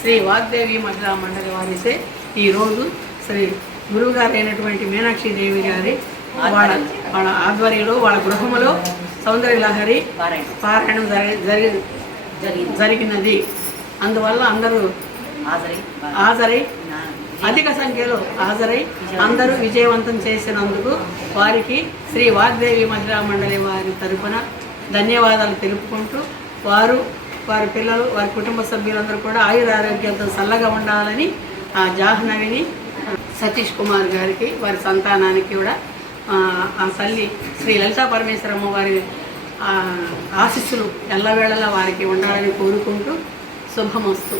శ్రీ వాగ్దేవి మహిళా మండలి వారిసే ఈరోజు శ్రీ గురువుగారు అయినటువంటి మీనాక్షి దేవి గారి వాళ్ళ వాళ్ళ ఆధ్వర్యంలో వాళ్ళ గృహములో సౌందర్య లహరి పారాయణం జరి జరి- జరిగినది. అందువల్ల అందరూ హాజరై అధిక సంఖ్యలో హాజరై అందరూ విజయవంతం చేసినందుకు వారికి శ్రీ వాగ్దేవి మహిళా మండలి వారి తరపున ధన్యవాదాలు తెలుపుకుంటూ వారు వారి పిల్లలు వారి కుటుంబ సభ్యులందరూ కూడా ఆయుర ఆరోగ్యంతో చల్లగా ఉండాలని ఆ జాహ్నవిని సతీష్ కుమార్ గారికి వారి సంతానానికి కూడా ఆ, తల్లి శ్రీ లలితా పరమేశ్వరమ్మ వారి ఆశీస్సులు ఎల్లవేళలా వారికి ఉండాలని కోరుకుంటూ శుభమస్తు.